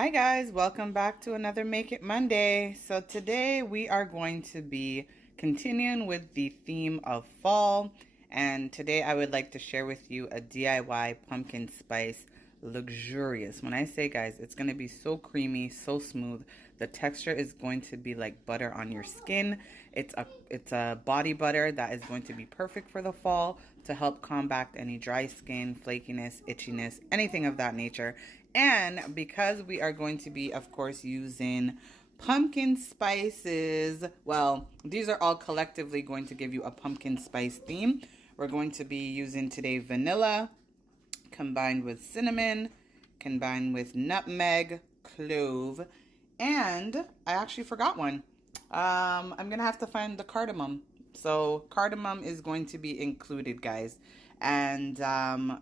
Hi guys, welcome back to another Make It Monday. So today we are going to be continuing with the theme of fall, and today I would like to share with you a DIY pumpkin spice luxurious. When I say guys, it's going to be so creamy, so smooth. The texture is going to be like butter on your skin. It's a body butter that is going to be perfect for the fall to help combat any dry skin, flakiness, itchiness, anything of that nature. And because we are going to be, of course, using pumpkin spices, well, these are all collectively going to give you a pumpkin spice theme. We're going to be using today vanilla combined with cinnamon, combined with nutmeg, clove, and I actually forgot one. I'm going to have to find the cardamom. So cardamom is going to be included, guys. And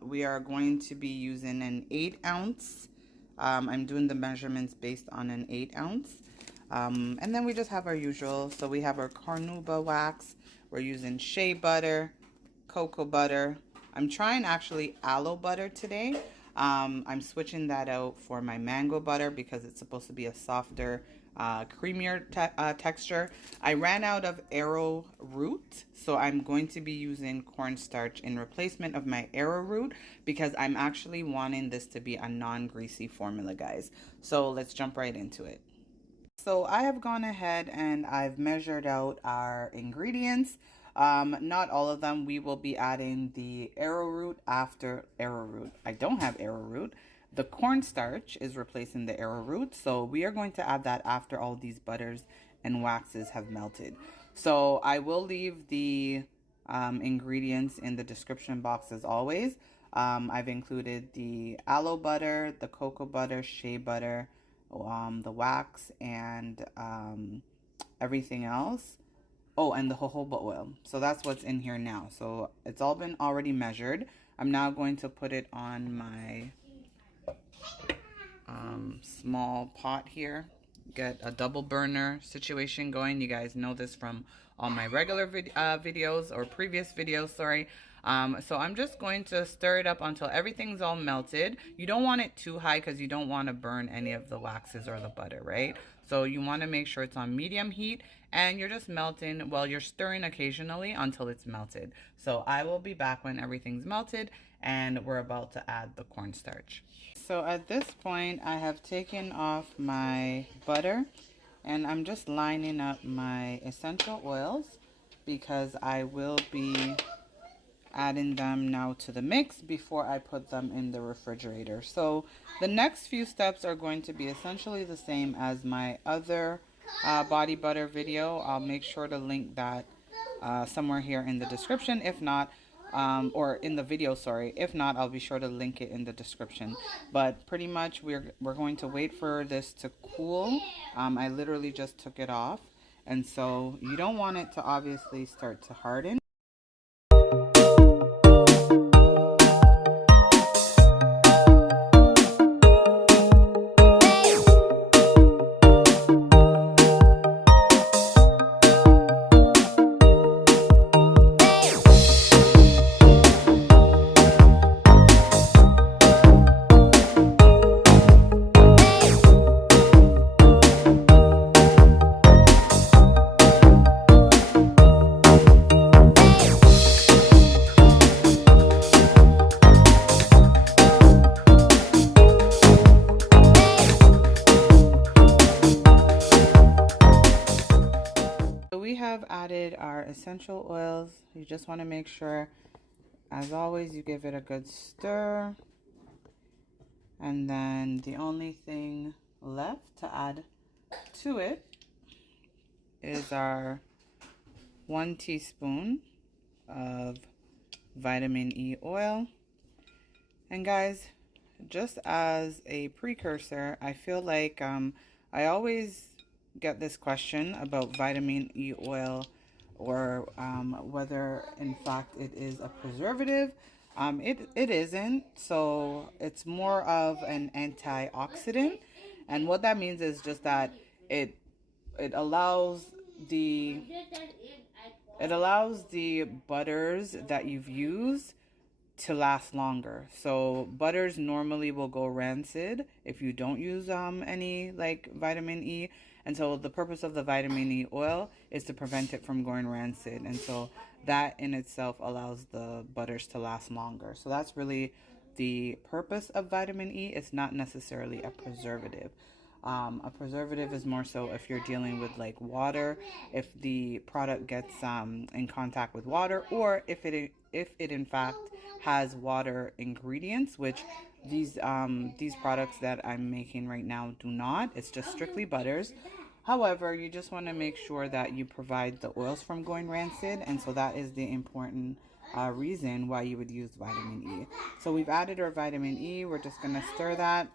we are going to be using an 8-ounce. I'm doing the measurements based on an 8-ounce. And then we just have our usual. So we have our carnauba wax. We're using shea butter, cocoa butter. I'm trying actually aloe butter today. I'm switching that out for my mango butter because it's supposed to be a softer, creamier texture. I ran out of arrowroot, so I'm going to be using cornstarch in replacement of my arrowroot because I'm actually wanting this to be a non-greasy formula, guys. So let's jump right into it. So I have gone ahead and I've measured out our ingredients. Not all of them. We will be adding the arrowroot after arrowroot. I don't have arrowroot. The cornstarch is replacing the arrowroot, so we are going to add that after all these butters and waxes have melted. So I will leave the ingredients in the description box as always. I've included the aloe butter, the cocoa butter, shea butter, the wax, and everything else. Oh, and the jojoba oil. So that's what's in here now. So it's all been already measured. I'm now going to put it on my small pot here. Get a double burner situation going. You guys know this from all my regular videos or previous videos, sorry. So I'm just going to stir it up until everything's all melted. You don't want it too high because you don't want to burn any of the waxes or the butter, right? So you want to make sure it's on medium heat and you're just melting, well, you're stirring occasionally until it's melted. So I will be back when everything's melted and we're about to add the cornstarch. So at this point, I have taken off my butter and I'm just lining up my essential oils because I will be adding them now to the mix before I put them in the refrigerator. So the next few steps are going to be essentially the same as my other body butter video. I'll make sure to link that somewhere here in the description. If not, or in the video, sorry. If not, I'll be sure to link it in the description. But pretty much we're going to wait for this to cool. I literally just took it off. And so you don't want it to obviously start to harden. We have added our essential oils. You just want to make sure, as always, you give it a good stir. And then the only thing left to add to it is our 1 teaspoon of vitamin E oil. And guys, just as a precursor, I feel like I always get this question about vitamin E oil or whether in fact it is a preservative. It isn't. So it's more of an antioxidant, and what that means is just that it allows the butters that you've used to last longer. So butters normally will go rancid if you don't use any like vitamin E. And so the purpose of the vitamin E oil is to prevent it from going rancid. And so that in itself allows the butters to last longer. So that's really the purpose of vitamin E. It's not necessarily a preservative. A preservative is more so if you're dealing with like water, if the product gets in contact with water, or if it in fact has water ingredients, which these products that I'm making right now do not. It's just strictly butters. However, you just want to make sure that you provide the oils from going rancid, and so that is the important reason why you would use vitamin E. So we've added our vitamin E. We're just going to stir that.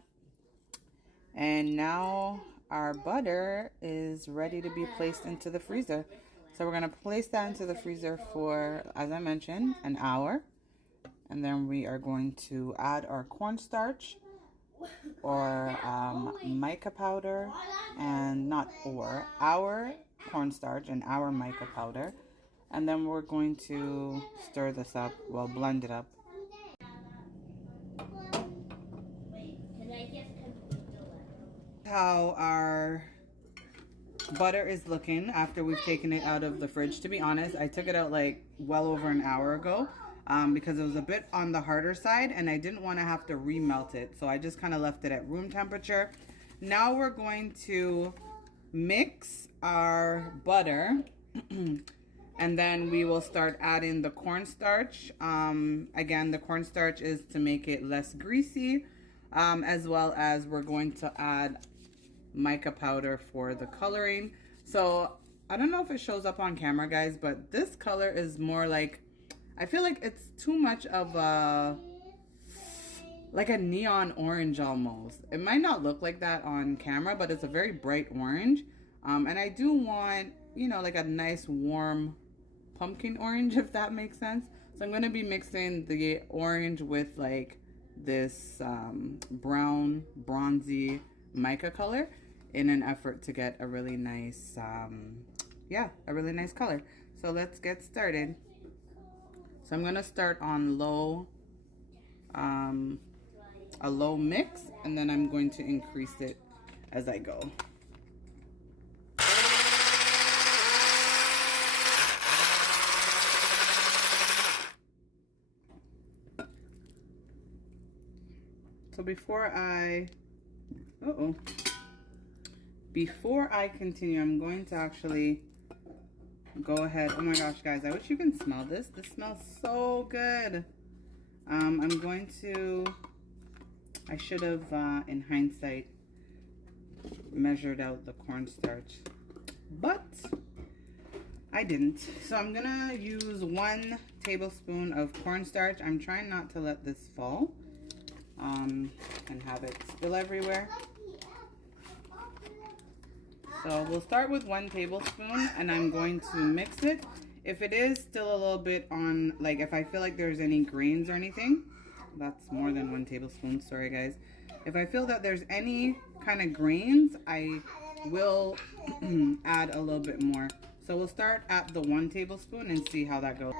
And now our butter is ready to be placed into the freezer. So we're going to place that into the freezer for, as I mentioned, an hour. And then we are going to add our cornstarch or mica powder, and not or, our cornstarch and our mica powder. And then we're going to stir this up, well, blend it up. How our butter is looking after we've taken it out of the fridge. To be honest, I took it out like well over an hour ago because it was a bit on the harder side and I didn't want to have to remelt it, so I just kind of left it at room temperature. Now we're going to mix our butter and then we will start adding the cornstarch. Again, the cornstarch is to make it less greasy, as well as we're going to add mica powder for the coloring. So I don't know if it shows up on camera, guys, but this color is more like, I feel like it's too much of a like a neon orange almost. It might not look like that on camera, but it's a very bright orange. And I do want, you know, like a nice warm pumpkin orange, if that makes sense. So I'm going to be mixing the orange with like this brown bronzy mica color in an effort to get a really nice a really nice color. So let's get started. So I'm going to start on low a low mix, and then I'm going to increase it as I go. So before I continue, I'm going to actually go ahead. Oh my gosh, guys, I wish you can smell this. This smells so good. I'm going to, I should have, in hindsight, measured out the cornstarch, but I didn't. So I'm gonna use 1 tablespoon of cornstarch. I'm trying not to let this fall and have it spill everywhere. So we'll start with 1 tablespoon and I'm going to mix it. If it is still a little bit on, like if I feel like there's any grains or anything, that's more than 1 tablespoon, sorry guys. If I feel that there's any kind of grains, I will add a little bit more. So we'll start at the 1 tablespoon and see how that goes.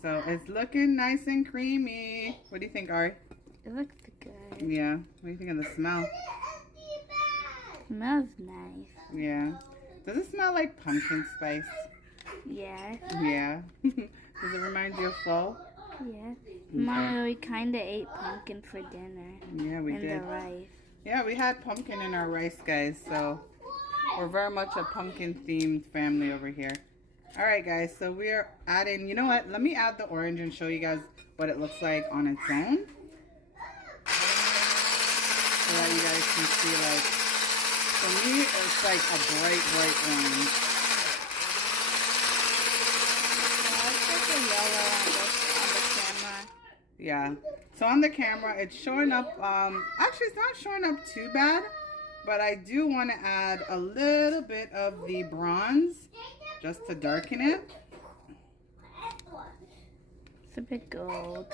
So it's looking nice and creamy. What do you think, Ari? It looks good. Yeah. What do you think of the smell? It smells nice. Yeah. Does it smell like pumpkin spice? Yeah. Yeah. Does it remind you of fall? Yeah. Mama, we kind of ate pumpkin for dinner. Yeah, we did. And the rice. Yeah, we had pumpkin in our rice, guys. So we're very much a pumpkin themed family over here. All right, guys, so we're adding, you know what, let me add the orange and show you guys what it looks like on its own, so that you guys can see, like, for me, it's like a bright orange. Yeah, it's like a yellow on the camera. Yeah, so on the camera, it's showing up, actually, it's not showing up too bad, but I do want to add a little bit of the bronze, just to darken it. It's a bit gold.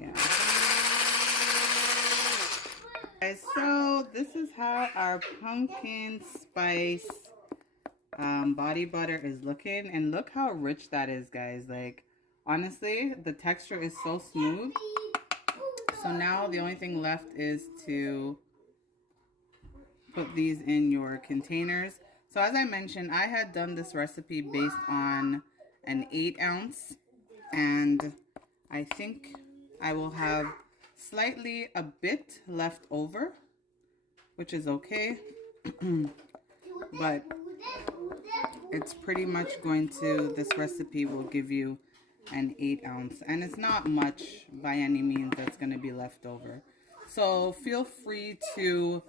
Yeah. Guys, so this is how our pumpkin spice body butter is looking, and look how rich that is, guys. Like, honestly, the texture is so smooth. So now the only thing left is to put these in your containers. So as I mentioned, I had done this recipe based on an 8-ounce, and I think I will have slightly a bit left over, which is okay. But it's pretty much going to, this recipe will give you an 8-ounce, and it's not much by any means that's going to be left over. So feel free to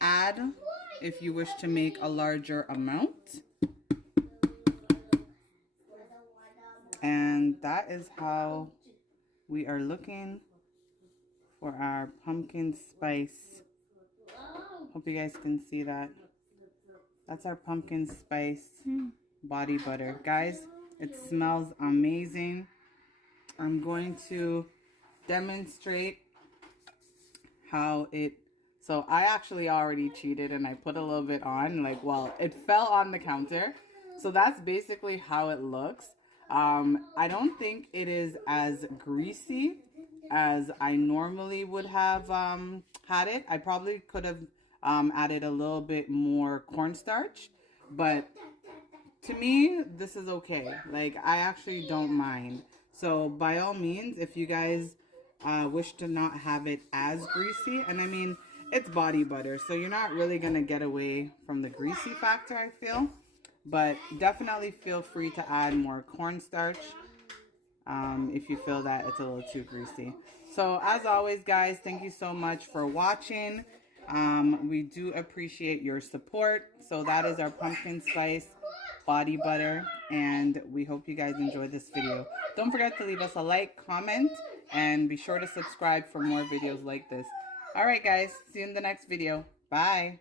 add if you wish to make a larger amount. And that is how we are looking for our pumpkin spice. Hope you guys can see that. That's our pumpkin spice body butter. Guys, it smells amazing. I'm going to demonstrate how it, so I actually already cheated and I put a little bit on, like, well, it fell on the counter. So that's basically how it looks. I don't think it is as greasy as I normally would have had it. I probably could have added a little bit more cornstarch, but to me, this is okay. Like, I actually don't mind. So by all means, if you guys wish to not have it as greasy, and I mean, it's body butter, so you're not really going to get away from the greasy factor, I feel. But definitely feel free to add more cornstarch if you feel that it's a little too greasy. So as always, guys, thank you so much for watching. We do appreciate your support. So that is our pumpkin spice body butter, and we hope you guys enjoyed this video. Don't forget to leave us a like, comment, and be sure to subscribe for more videos like this. All right, guys, see you in the next video. Bye.